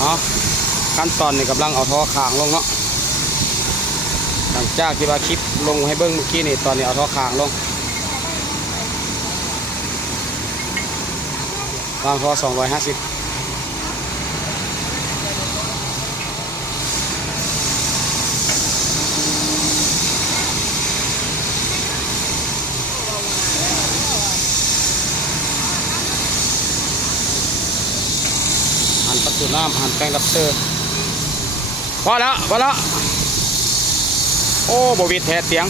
เอาขั้นตอนนี้กำลังเอาท่อคางลงเนาะหลังจากที่ว่าคลิปลงให้เบิ้งเมื่อกี้นี่ตอนนี้เอาท่อคางลงวางท่อ250หั่นประตูน้ำหั่นแป้งดับเตอร์พอแล้วโอ้บวิดแทดเสียง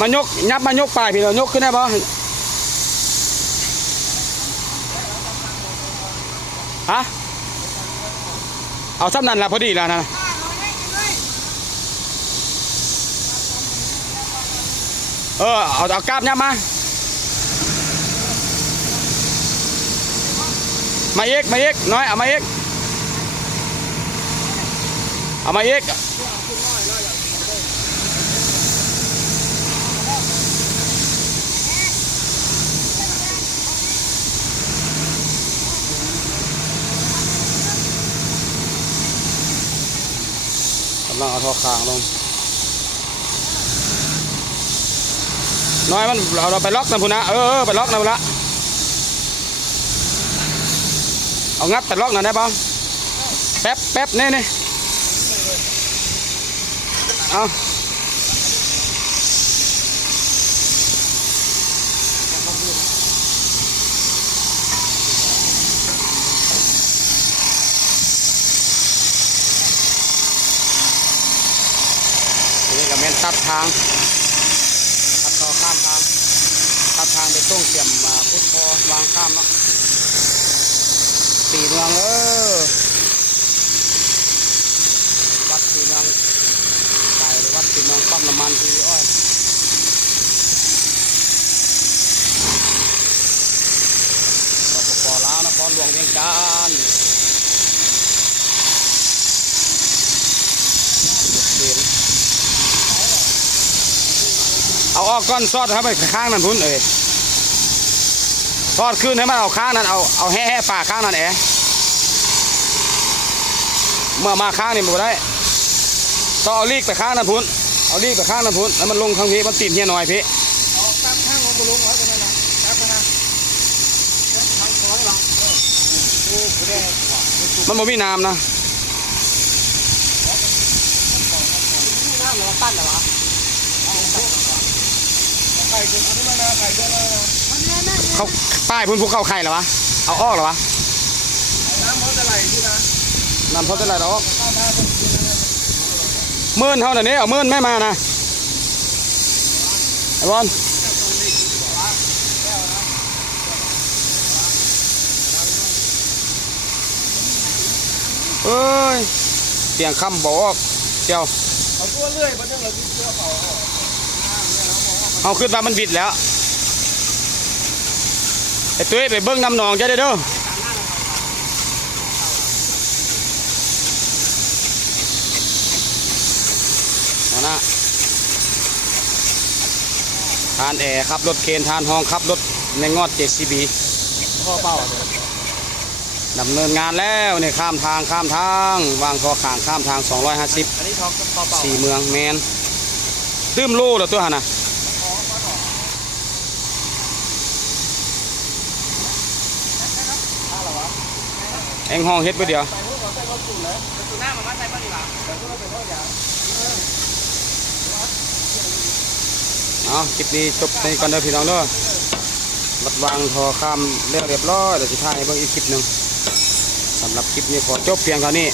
มายกยับมายกปลายพี่เรายกขึ้นได้ปะฮะเอาซ้ำนั่นแหละพอดีแล้วนะเอากราบยับมาอีกน้อยเอามาอีกกำลังเอาท่อคางลงน้อยมันเราไปล็อกนะพุ่นนะไปล็อกนะพุ่นละเอางัดไปล็อกหน่อยได้ป่ะแป๊บนี่เอานี่ก็เป็นตัดทางตัดต่อข้ามทางตัดทางไปต้องเตรียมพุทธพอวางข้ามเนาะตีเมืองวัดตีเมืองไก่หรือวัดตีเมืองปั๊มน้ำมันทีอ้อยปปลาวนครหลวงเวียงจันทร์เอาออกก้อนซอดครับไปข้างนั้นพุ่นซอดขึ้นให้มันเอาข้างนั้นเอาแห่ป่าข้างนั้นเมื่อมาข้างนี่มันได้ต้องเอาลีกไปข้างนั้นพุ่นแล้วมันลงข้างพี่มันติดเฮียหน่อยพี่เอาตามข้างของบุลุงไว้ตรงนั้นนะตามนะทางคอยหลังมันบ่มีน้ำนะน้ำหรือว่าปั้นเหรอวะเขาป้ายพุ่นภูเขาไข่เหรอวะเอาออกเหรอวะน้ำเพราะอะไรที่นะน้ำเพราะอะไรหรอมื่นเท่านี้เอามื่นไม่มานะไอ้บอลเอ้ยเสียงคำบอกเจ้าเอาตัวเลื่อยมันยังเหลือเสื้อเอาขึ้นมามันบิดแล้วไอ้ตุ้ยไปเบิ้งน้ำหนองจะได้เด้อนะทานแอร์ครับรถเคนทานห้องครับรถในงอดJCBพ่อเป้าดำเนินงานแล้วเนี่ยข้ามทางวางท่อข้างข้ามทาง2504เมืองแมนตื้มโล่เหรอตัวหนะเอ็งห้องเฮ็ดไปเดียวคลิปนี้จบในก่อนเด้อพี่น้องเด้อบัดวางท่อข้ามเรียบร้อยเดี๋ยวจะถ่ายให้เบิ่งอีกคลิปหนึ่งสำหรับคลิปนี้ขอจบเพียงเท่านี้